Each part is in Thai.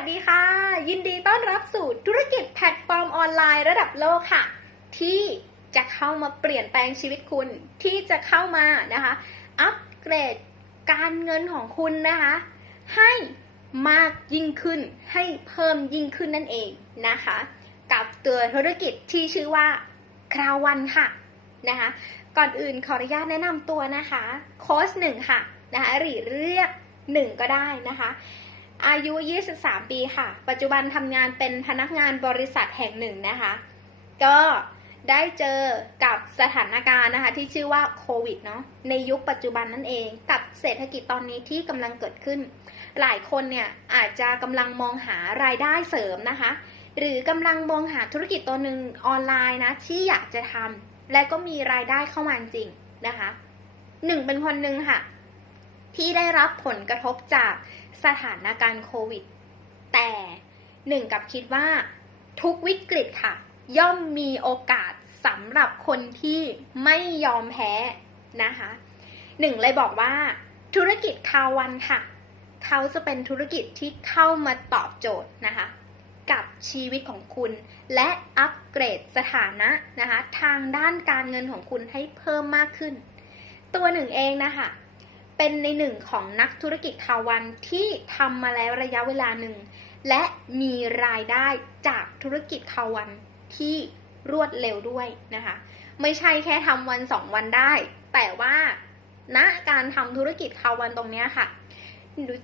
วัสดีค่ะ ยินดีต้อนรับสู่ธุรกิจแพลตฟอร์มออนไลน์ระดับโลกค่ะ ที่จะเข้ามาเปลี่ยนแปลงชีวิตคุณ ที่จะเข้ามานะคะ อัปเกรดการเงินของคุณนะคะ ให้มากยิ่งขึ้นให้เพิ่มยิ่งขึ้นนั่นเองนะคะ กับตัวธุรกิจที่ชื่อว่าคราววันค่ะนะคะก่อนอื่นขออนุญาตแนะนำตัวนะคะโค้ชหนึ่งค่ะนะคะหรือเรียกหนึ่งก็ได้นะคะ อายุ 23 ปีค่ะ ปัจจุบันทำงานเป็นพนักงานบริษัทแห่งหนึ่งนะคะ ก็ได้เจอกับสถานการณ์นะคะที่ชื่อว่าโควิดเนาะในยุคปัจจุบันนั่นเองกับเศรษฐกิจตอนนี้ที่กำลังเกิดขึ้น หลายคนเนี่ยอาจจะกำลังมองหารายได้เสริมนะคะ หรือกำลังมองหาธุรกิจตัวหนึ่งออนไลน์นะที่อยากจะทำและก็มีรายได้เข้ามาจริงนะคะหนึ่งเป็นคนหนึ่งค่ะ ที่ได้รับผลกระทบจาก สถานการณ์โควิด แต่หนึ่งกับคิดว่า ทุกวิกฤตค่ะ ย่อมมีโอกาสสำหรับคนที่ไม่ยอมแพ้นะคะหนึ่งเลยบอกว่า ธุรกิจคาวันค่ะ เขาจะเป็นธุรกิจที่เข้ามาตอบโจทย์นะคะ กับชีวิตของคุณ และอัปเกรดสถานะนะคะ ทางด้านการเงินของคุณให้เพิ่มมากขึ้น ตัวหนึ่งเองนะคะ เป็นในหนึ่งของนักธุรกิจคาวันที่ทำมาแล้วระยะเวลาหนึ่ง และมีรายได้จากธุรกิจคาวันที่รวดเร็วด้วยนะคะ ไม่ใช่แค่ทำวันสองวันได้ แต่ว่าณการทำธุรกิจคาวันตรงนี้ค่ะ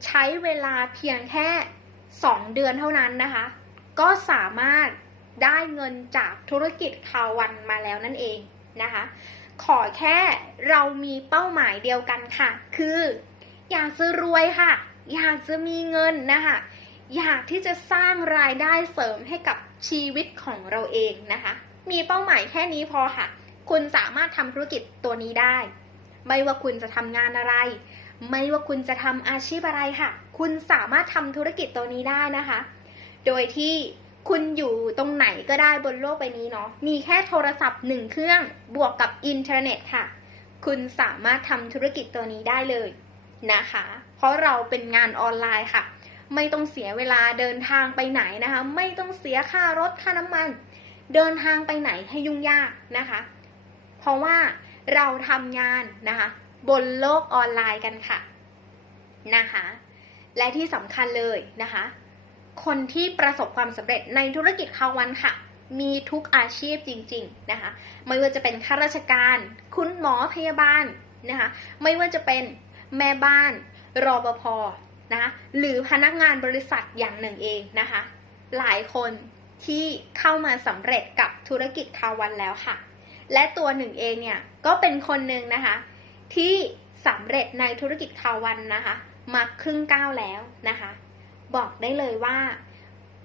ใช้เวลาเพียงแค่สองเดือนเท่านั้นนะคะ ก็สามารถได้เงินจากธุรกิจคาวันมาแล้วนั่นเองนะคะ ขอแค่เรามีเป้าหมายเดียวกันค่ะ คือ อยากจะรวยค่ะ อยากจะมีเงินนะคะอยากที่จะสร้างรายได้เสริมให้กับชีวิตของเราเองนะคะ มีเป้าหมายแค่นี้พอค่ะ คุณสามารถทำธุรกิจตัวนี้ได้ ไม่ว่าคุณจะทำงานอะไร ไม่ว่าคุณจะทำอาชีพอะไรค่ะ คุณสามารถทำธุรกิจตัวนี้ได้นะคะ โดยที่ คุณอยู่ตรงไหนก็ได้บนโลกใบนี้เนาะ มีแค่โทรศัพท์หนึ่งเครื่องบวกกับอินเทอร์เน็ตค่ะ คุณสามารถทำธุรกิจตัวนี้ได้เลยนะคะ เพราะเราเป็นงานออนไลน์ค่ะ ไม่ต้องเสียเวลาเดินทางไปไหนนะคะ ไม่ต้องเสียค่ารถค่าน้ำมัน เดินทางไปไหนให้ยุ่งยากนะคะ เพราะว่าเราทำงานนะคะ บนโลกออนไลน์กันค่ะนะคะ และที่สำคัญเลยนะคะ คนที่ประสบความสำเร็จในธุรกิจคาวันค่ะ มีทุกอาชีพจริง ๆ นะคะ ไม่ว่าจะเป็นข้าราชการ คุณหมอพยาบาลนะคะ ไม่ว่าจะเป็นแม่บ้านรปภนะะหรือพนักงานบริษัทอย่างหนึ่งเองนะคะ หลายคนที่เข้ามาสำเร็จกับธุรกิจคาวันแล้วค่ะ และตัวหนึ่งเองเนี่ยก็เป็นคนหนึ่งนะคะ ที่สำเร็จในธุรกิจคาวันนะคะมาครึ่งก้าวแล้วนะคะ บอกได้เลยว่า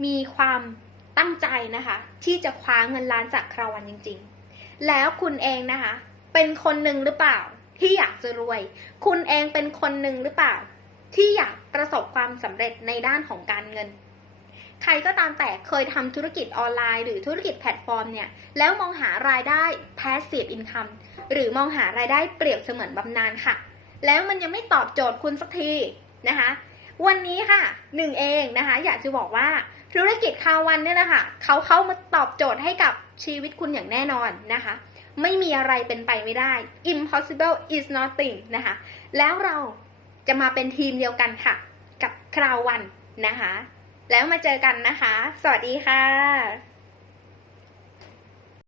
มีความตั้งใจนะคะ ที่จะคว้าเงินล้านจากคราวันจริง ๆ แล้วคุณเองนะคะ เป็นคนหนึ่งหรือเปล่า ที่อยากจะรวย คุณเองเป็นคนหนึ่งหรือเปล่า ที่อยากประสบความสำเร็จในด้านของการเงินใครก็ตามแต่เคยทำธุรกิจออนไลน์ หรือธุรกิจแพลตฟอร์มเนี่ย แล้วมองหารายได้ passive income หรือมองหารายได้เปรียบเสมือนบำนาญค่ะ แล้วมันยังไม่ตอบโจทย์คุณสักทีนะคะ วันนี้ค่ะหนึ่งเองนะคะ อยากจะบอกว่าธุรกิจคาวันเนี่ยนะคะเขาเข้ามาตอบโจทย์ให้กับชีวิตคุณอย่างแน่นอนนะคะ ไม่มีอะไรเป็นไปไม่ได้ impossible is nothing นะคะ แล้วเราจะมาเป็นทีมเดียวกันค่ะ กับคราววันนะคะ แล้วมาเจอกันนะคะ สวัสดีค่ะ